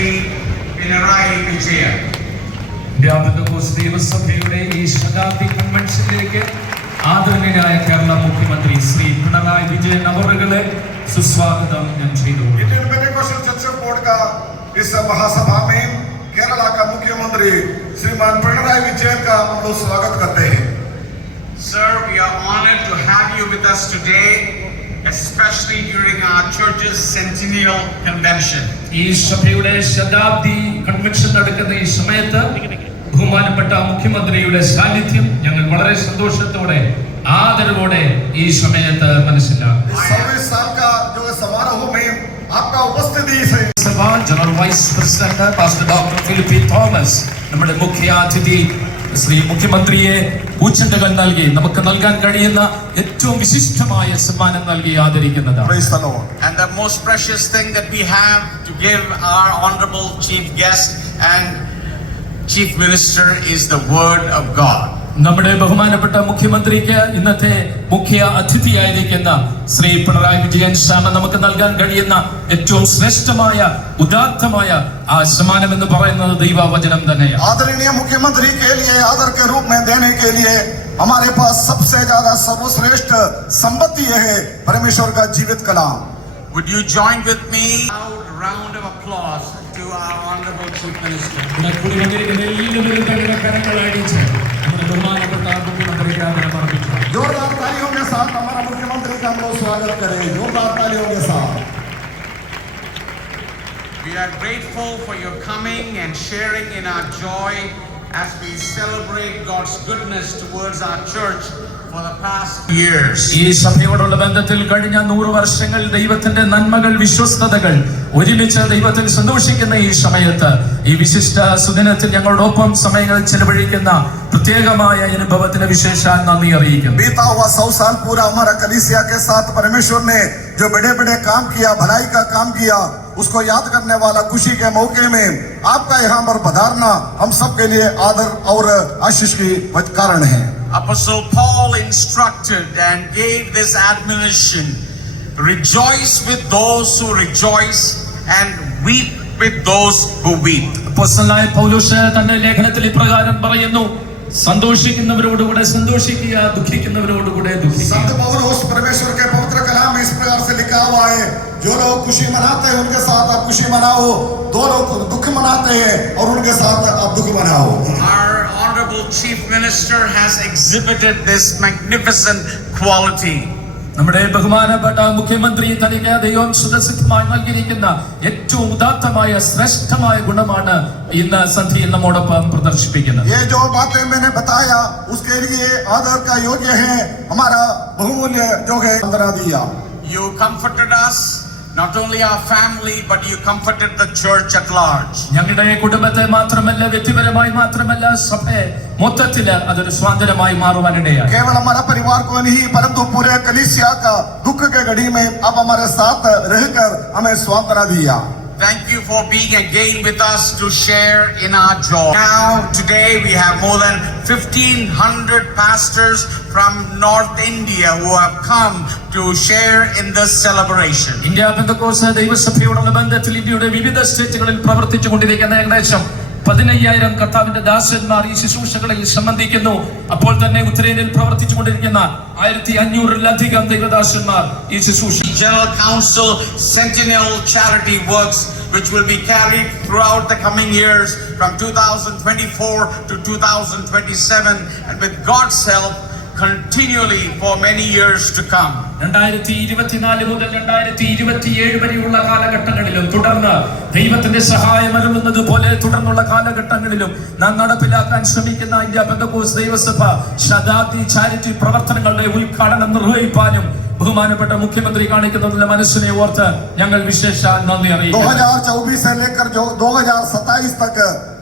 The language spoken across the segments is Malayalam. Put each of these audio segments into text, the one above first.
മുഖ്യമന്ത്രി പിണറായി വിജയൻ രാമദോസ് ദേവസഭയുടെ ഈ ശതാബ്ദി കൺവെൻഷനിലേക്ക് ആദരണീയനായ കേരള മുഖ്യമന്ത്രി ശ്രീ പിണറായി വിജയൻ അവറുകളെ സുസ്വാഗതം ഞാൻ ചെയ്തു इंडियन पेंटिकॉस्टल चर्च बोर्ड का इस महासभा में केरला का मुख्यमंत्री श्रीमान पिणराई विजयन का हम लोग स्वागत करते हैं Sir, we are honored to have you with us today especially during our church's centennial convention. ഈ സഭയുടെ ശതാബ്ദി കൺവെൻഷൻ നടക്കുന്ന ഈ സമയത്ത് ബഹുമാനപ്പെട്ട മുഖ്യമന്ത്രിയുടെ സാന്നിധ്യം ഞങ്ങൾ വളരെ സന്തോഷത്തോടെ ആദരവോടെ ഈ സമയത്ത് മനസ്സിലാക്കും general vice president doctor Philip Thomas നമ്മുടെ മുഖ്യ അതിഥി ശ്രീ മുഖ്യമന്ത്രിയെ പൂച്ചെണ്ടുകൾ നൽകി നമുക്ക് നൽകാൻ കഴിയുന്ന ഏറ്റവും വിശിഷ്ടമായ സമ്മാനം നൽകി ആദരിക്കുന്നതാണ് Chief Minister is the Word of God. നമ്മുടെ ബഹുമാനപ്പെട്ട മുഖ്യമന്ത്രിക്ക് ഇന്നത്തെ മുഖ്യ അതിഥി ആയതെന്ന ശ്രീ പിണറായി വിജയൻ ശാമ നമുക്ക് നൽകാൻ കഴിയുന്ന ഏറ്റവും ശ്രേഷ്ഠമായ ഉദാർത്ഥമായ ആസ്മാനമെന്നു പറയുന്നത് ദൈവവചനം തന്നെയാണ് ആദരണീയ മുഖ്യമന്ത്രി കേലിയേ ആദർക്ക രൂപമേ ദാനേ കേലിയെ हमारे पास सबसे ज्यादा सर्वश्रेष्ठ સંપत्ति यह है परमेश्वर का जीवित كلام would you join with me round of applause to our honorable chief minister जोरदार तालियों के साथ हमारा मुख्यमंत्री का हम लोग स्वागत करें जोरदार तालियों We are grateful for your coming and sharing in our joy as we celebrate God's goodness towards our church for the past years. ഈ സഭയോടുള്ള ബന്ധത്തിൽ കഴിഞ്ഞ നൂറ് വർഷങ്ങൾ ദൈവത്തിന്റെ നന്മകൾ വിശ്വസ്തതകൾ ഒരുമിച്ച് ദൈവത്തിൽ സന്തോഷിക്കുന്ന ഈ സമയത്ത് ഈ വിശിഷ്ട സുദിനത്തിൽ ഞങ്ങളോടൊപ്പം സമയങ്ങൾ ചെലവഴിക്കുന്ന പ്രത്യേകമായ അനുഭവത്തിന് വിശേഷാൽ നന്ദി അറിയിക്കും जो बड़े बड़े काम किया भलाई का काम किया उसको याद करने वाला खुशी के मौके में आपका यहाँ पर पधारना हम सब के लिए आदर और आशीष की कारण है Apostle Paul instructed and gave this admonition Rejoice with those who rejoice and weep with those who weep. അപ്പോസ്തലനായ പൗലോസ് തന്റെ ലേഖനത്തിൽ ഇപ്രകാരം പറയുന്നു സന്തോഷിക്കുന്നവരോടുകൂടെ സന്തോഷിക്കുക ദുഃഖിക്കുന്നവരോടുകൂടെ संत पौलुस परमेश्वर के पवित्र कलाम में इस प्रकार Our honorable chief minister has exhibited this magnificent quality. നമ്മുടെ ബഹുമാനപ്പെട്ട മുഖ്യമന്ത്രി തനിക്ക് ദൈവം സുരസിദ്ധമായി നൽകിയിരിക്കുന്ന ഏറ്റവും ഉദാത്തമായ ശ്രേഷ്ഠമായ ഗുണമാണ് ഇന്ന് സന്ധിയിൽ നമ്മോടൊപ്പം പ്രദർശിപ്പിക്കുന്നത് You comforted as Not only our family, but you comforted the church at large. ഞങ്ങളുടെ കുടുംബത്തെ മാത്രമല്ല വ്യക്തിപരമായി മാത്രമല്ല സഭയെ മൊത്തത്തിൽ അതൊരു സ്വാതന്ത്ര്യമായി മാറുവാൻ ഇടയായി केवल हमारा परिवार को नहीं परंतु पूरे कलीसिया का दुख के घड़ी में आप हमारे साथ रहकर हमें स्वातंत्र दिया for being again with us to share in our joy. Now, today, we have more than 1,500 pastors from North India who have come to share in this celebration. പതിനയ്യായിരം കർത്താവിന്റെ ദാസന്മാർ ഈ ശുശ്രൂഷകളിൽ സംബന്ധിക്കുന്നു അപ്പോൾ തന്നെ ഉത്തരേന്ത്യയിൽ പ്രവർത്തിച്ചുകൊണ്ടിരിക്കുന്ന ആയിരത്തി അഞ്ഞൂറിലധികം ദൈവദാസന്മാർ ഈ ശുശ്രൂഷ general council sentinel charity works which will be carried throughout the coming years from 2024 to 2027 and with God's help continually for many years to come. രണ്ടായിരത്തി ഇരുപത്തിനാല് മുതൽ രണ്ടായിരത്തി ഇരുപത്തിയേഴ് വരെയുള്ള കാലഘട്ടങ്ങളിലും തുടർന്ന് ദൈവത്തിന്റെ സഹായം അരുളുന്നത് പോലെ തുടർന്നുള്ള കാലഘട്ടങ്ങളിലും നാം നടപ്പിലാക്കാൻ ശ്രമിക്കുന്ന ഇന്ത്യ ബന്ധക്കോസ് ദൈവസഭ ശതാബ്ദി ചാരിറ്റി പ്രവർത്തനങ്ങളുടെ ഉദ്ഘാടനം നിർവഹിക്കാനും ബഹുമാനപ്പെട്ട മുഖ്യമന്ത്രി കാണിക്കുന്നതിന്റെ മനസ്സിനെ ഓർത്ത് ഞങ്ങൾ വിശേഷ നന്ദി അറിയിക്കും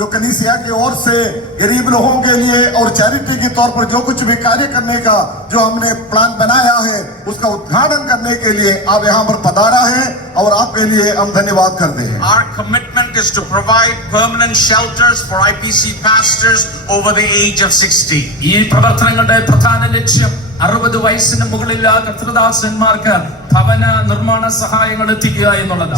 जो कनीसिया की ओर से गरीब लोगों के लिए और चैरिटी के तौर पर जो कुछ भी कार्य करने का जो हमने प्लान बनाया है उसका उद्घाटन करने के लिए आप यहाँ पर पधारा है और आपके लिए हम धन्यवाद करते हैं our commitment is to provide permanent shelters for IPC pastors over the age प्रधान लक्ष्य അറുപത് വയസ്സിന് മുകളിലെ കർത്തൃദാസന്മാർക്ക് ഭവന നിർമ്മാണ സഹായങ്ങൾ എത്തിക്കുക എന്നുള്ളത്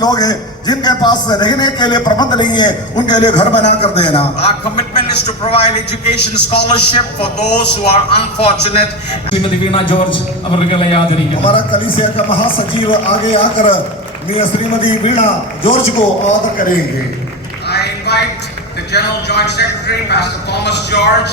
लोग हैं जिनके पास रहने के लिए प्रबंध नहीं है उनके लिए घर बना कर देना our commitment is to provide education scholarship for those who are unfortunate Shrimati Veena George അവർക്കുള്ള ആദരിക്കും हमारा कलीसिया का महासचिव आगे आकर श्रीमती वीणा जॉर्ज को आदर करेंगे I invite the General Joint Secretary, Pastor Thomas George,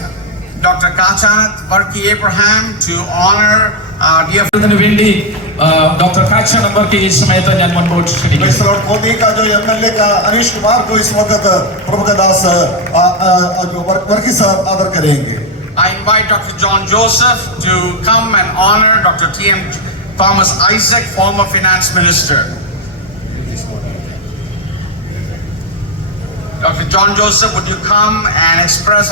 Dr. Kachanath Barki Abraham to honor our uh, dear friend. Dr. Kachanath Barki is I invite Dr. John Joseph to come and honor Dr. T.M. Thomas Isaac, former finance minister. Dr. John Joseph, would you come and express